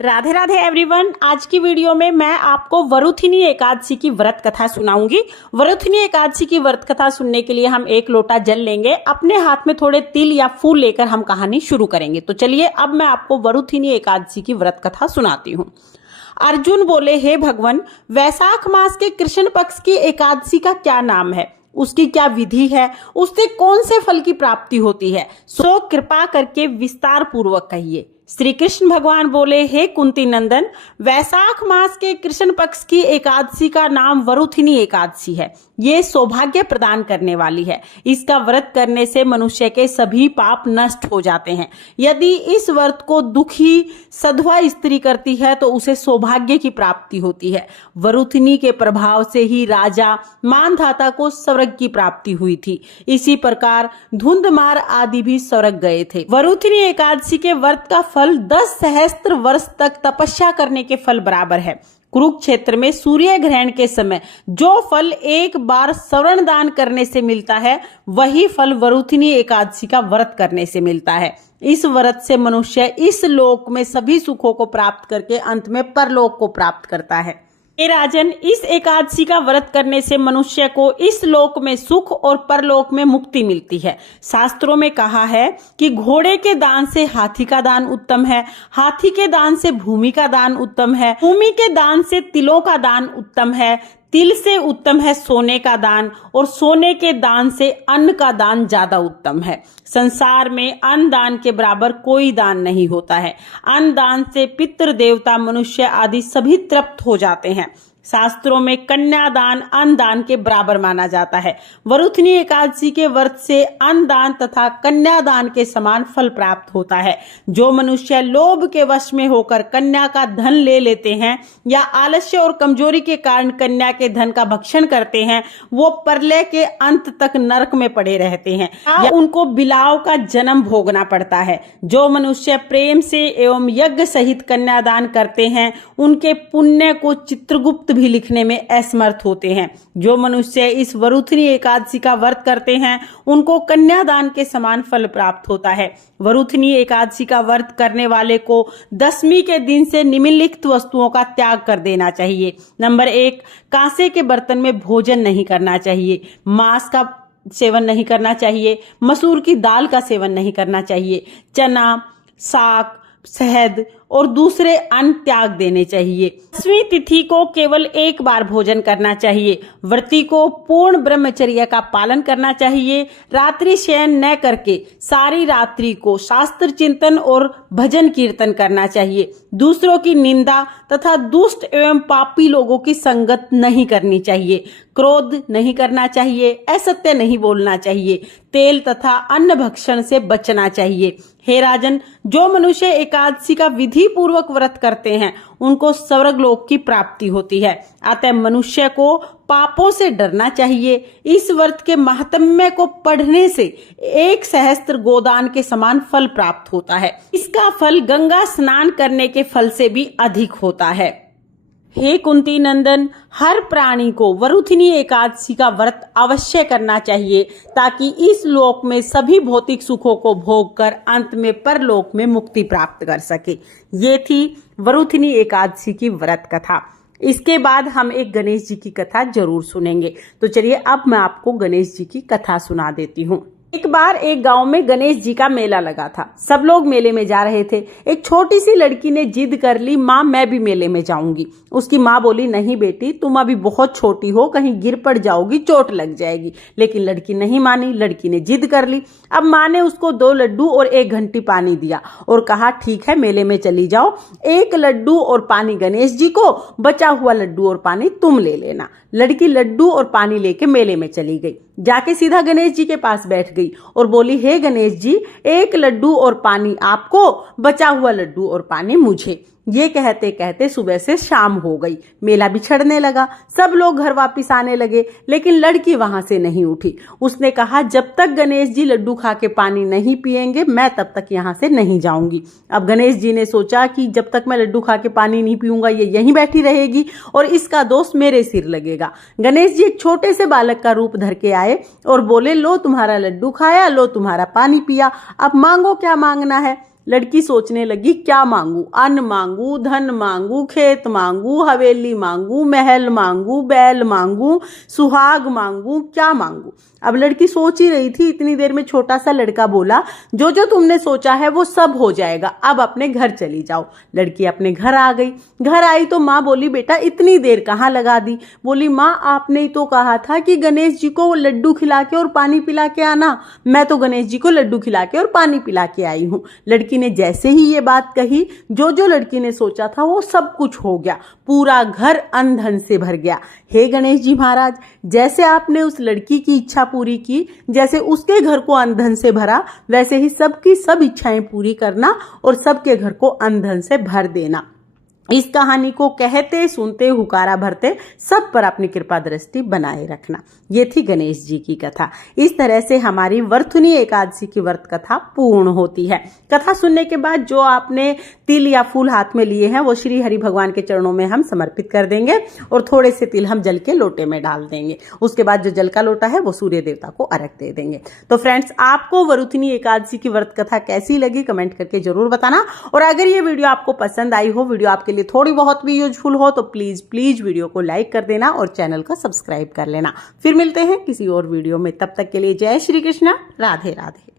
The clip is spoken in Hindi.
राधे राधे एवरीवन। आज की वीडियो में मैं आपको वरुथिनी एकादशी की व्रत कथा सुनाऊंगी। वरुथिनी एकादशी की व्रत कथा सुनने के लिए हम 1 लोटा जल लेंगे, अपने हाथ में थोड़े तिल या फूल लेकर हम कहानी शुरू करेंगे। तो चलिए अब मैं आपको वरुथिनी एकादशी की व्रत कथा सुनाती हूँ। अर्जुन बोले, हे भगवान, वैशाख मास के कृष्ण पक्ष की एकादशी का क्या नाम है, उसकी क्या विधि है, उससे कौन से फल की प्राप्ति होती है, सो कृपा करके विस्तार पूर्वक कहिए। श्री कृष्ण भगवान बोले, हे कुंती नंदन, वैशाख मास के कृष्ण पक्ष की एकादशी का नाम वरुथिनी एकादशी है। ये सौभाग्य प्रदान करने वाली है। इसका व्रत करने से मनुष्य के सभी पाप नष्ट हो जाते हैं। यदि इस व्रत को दुखी सधवा स्त्री करती है तो उसे सौभाग्य की प्राप्ति होती है। वरुथिनी के प्रभाव से ही राजा मानधाता को स्वर्ग की प्राप्ति हुई थी। इसी प्रकार धुंधमार आदि भी स्वर्ग गए थे। वरुथिनी एकादशी के व्रत का फल 10 सहस्त्र वर्ष तक तपस्या करने के फल बराबर है। कुरुक्षेत्र में सूर्य ग्रहण के समय जो फल एक बार श्रवण दान करने से मिलता है, वही फल वरुथिनी एकादशी का व्रत करने से मिलता है। इस व्रत से मनुष्य इस लोक में सभी सुखों को प्राप्त करके अंत में परलोक को प्राप्त करता है। हे राजन, इस एकादशी का व्रत करने से मनुष्य को इस लोक में सुख और परलोक में मुक्ति मिलती है। शास्त्रों में कहा है कि घोड़े के दान से हाथी का दान उत्तम है, हाथी के दान से भूमि का दान उत्तम है, भूमि के दान से तिलों का दान उत्तम है, तिल से उत्तम है सोने का दान, और सोने के दान से अन्न का दान ज्यादा उत्तम है। संसार में अन्न दान के बराबर कोई दान नहीं होता है। अन्न दान से पितृ देवता मनुष्य आदि सभी तृप्त हो जाते हैं। शास्त्रों में कन्यादान अन्न दान के बराबर माना जाता है। वरुथिनी एकादशी के व्रत से अन्न दान तथा कन्यादान के समान फल प्राप्त होता है। जो मनुष्य लोभ के वश में होकर कन्या का धन ले लेते हैं या आलस्य और कमजोरी के कारण कन्या के धन का भक्षण करते हैं, वो प्रलय के अंत तक नरक में पड़े रहते हैं या उनको बिलाव का जन्म भोगना पड़ता है। जो मनुष्य प्रेम से एवं यज्ञ सहित कन्यादान करते हैं, उनके पुण्य को चित्रगुप्त भी लिखने में असमर्थ होते हैं। जो मनुष्य इस वरुथिनी एकादशी का व्रत करते हैं, उनको कन्यादान के समान फल प्राप्त होता है। वरुथिनी एकादशी का व्रत करने वाले को 10वीं के दिन से निम्नलिखित वस्तुओं का त्याग कर देना चाहिए। नंबर 1, कांसे के बर्तन में भोजन नहीं करना चाहिए, मांस का सेवन नहीं करना चाहिए, मसूर की दाल का सेवन नहीं करना चाहिए, चना, साग, शहद और दूसरे अन्न त्याग देने चाहिए। 10वीं तिथि को केवल एक बार भोजन करना चाहिए। व्रती को पूर्ण ब्रह्मचर्य का पालन करना चाहिए। रात्रि शयन न करके सारी रात्रि को शास्त्र चिंतन और भजन कीर्तन करना चाहिए। दूसरों की निंदा तथा दुष्ट एवं पापी लोगों की संगत नहीं करनी चाहिए। क्रोध नहीं करना चाहिए, असत्य नहीं बोलना चाहिए, तेल तथा अन्न भक्षण से बचना चाहिए। हे राजन, जो मनुष्य एकादशी का विधि पूर्वक व्रत करते हैं, उनको स्वर्ग लोक की प्राप्ति होती है। अतः मनुष्य को पापों से डरना चाहिए। इस व्रत के महात्म्य को पढ़ने से 1 सहस्त्र गोदान के समान फल प्राप्त होता है। इसका फल गंगा स्नान करने के फल से भी अधिक होता है। हे कुंती नंदन, हर प्राणी को वरुथिनी एकादशी का व्रत अवश्य करना चाहिए, ताकि इस लोक में सभी भौतिक सुखों को भोग कर अंत में परलोक में मुक्ति प्राप्त कर सके। ये थी वरुथिनी एकादशी की व्रत कथा। इसके बाद हम एक गणेश जी की कथा जरूर सुनेंगे। तो चलिए अब मैं आपको गणेश जी की कथा सुना देती हूँ। एक बार एक गांव में गणेश जी का मेला लगा था। सब लोग मेले में जा रहे थे। एक छोटी सी लड़की ने जिद कर ली, माँ मैं भी मेले में जाऊंगी। उसकी माँ बोली, नहीं बेटी, तुम अभी बहुत छोटी हो, कहीं गिर पड़ जाओगी, चोट लग जाएगी। लेकिन लड़की नहीं मानी। लड़की ने जिद कर ली। अब माँ ने उसको 2 लड्डू और 1 घंटी पानी दिया और कहा, ठीक है मेले में चली जाओ, 1 लड्डू और पानी गणेश जी को, बचा हुआ लड्डू और पानी तुम ले लेना। लड़की लड्डू और पानी लेके मेले में चली गई। जाके सीधा गणेश जी के पास बैठ गई और बोली, हे गणेश जी, 1 लड्डू और पानी आपको, बचा हुआ लड्डू और पानी मुझे। ये कहते कहते सुबह से शाम हो गई। मेला बिछड़ने लगा। सब लोग घर वापस आने लगे, लेकिन लड़की वहां से नहीं उठी। उसने कहा, जब तक गणेश जी लड्डू खा के पानी नहीं पिएंगे, मैं तब तक यहाँ से नहीं जाऊंगी। अब गणेश जी ने सोचा कि जब तक मैं लड्डू खा के पानी नहीं पीऊंगा, ये यहीं बैठी रहेगी और इसका दोष मेरे सिर लगेगा। गणेश जी एक छोटे से बालक का रूप धर के आए और बोले, लो तुम्हारा लड्डू खाया, लो तुम्हारा पानी पिया, अब मांगो क्या मांगना है। लड़की सोचने लगी, क्या मांगू? अन्न मांगू, धन मांगू, खेत मांगू, हवेली मांगू, महल मांगू, बैल मांगू, सुहाग मांगू, क्या मांगू? अब लड़की सोच ही रही थी, इतनी देर में छोटा सा लड़का बोला, जो जो तुमने सोचा है वो सब हो जाएगा, अब अपने घर चली जाओ। लड़की अपने घर आ गई। घर आई तो माँ बोली, बेटा इतनी देर कहाँ लगा दी? बोली, माँ आपने ही तो कहा था कि गणेश जी को लड्डू खिला के और पानी पिला के आना, मैं तो गणेश जी को लड्डू खिला के और पानी पिला के आई हूँ। लड़की ने जैसे ही ये बात कही, जो जो लड़की ने सोचा था वो सब कुछ हो गया, पूरा घर अन्न धन से भर गया। हे गणेश जी महाराज, जैसे आपने उस लड़की की इच्छा पूरी की, जैसे उसके घर को अन्न धन से भरा, वैसे ही सबकी सब इच्छाएं पूरी करना और सबके घर को अन्न धन से भर देना। इस कहानी को कहते सुनते हुकारा भरते सब पर अपनी कृपा दृष्टि बनाए रखना। ये थी गणेश जी की कथा। इस तरह से हमारी वरथुनी एकादशी की व्रत कथा पूर्ण होती है। कथा सुनने के बाद जो आपने तिल या फूल हाथ में लिए हैं वो श्री हरि भगवान के चरणों में हम समर्पित कर देंगे और थोड़े से तिल हम जल के लोटे में डाल देंगे। उसके बाद जो जल का लोटा है वो सूर्य देवता को अर्घ दे देंगे। तो फ्रेंड्स, आपको वरुथनी एकादशी की व्रत कथा कैसी लगी कमेंट करके जरूर बताना। और अगर ये वीडियो आपको पसंद आई हो, वीडियो आपके लिए थोड़ी बहुत भी यूजफुल हो, तो प्लीज वीडियो को लाइक कर देना और चैनल को सब्सक्राइब कर लेना। फिर मिलते हैं किसी और वीडियो में, तब तक के लिए जय श्री कृष्णा, राधे राधे।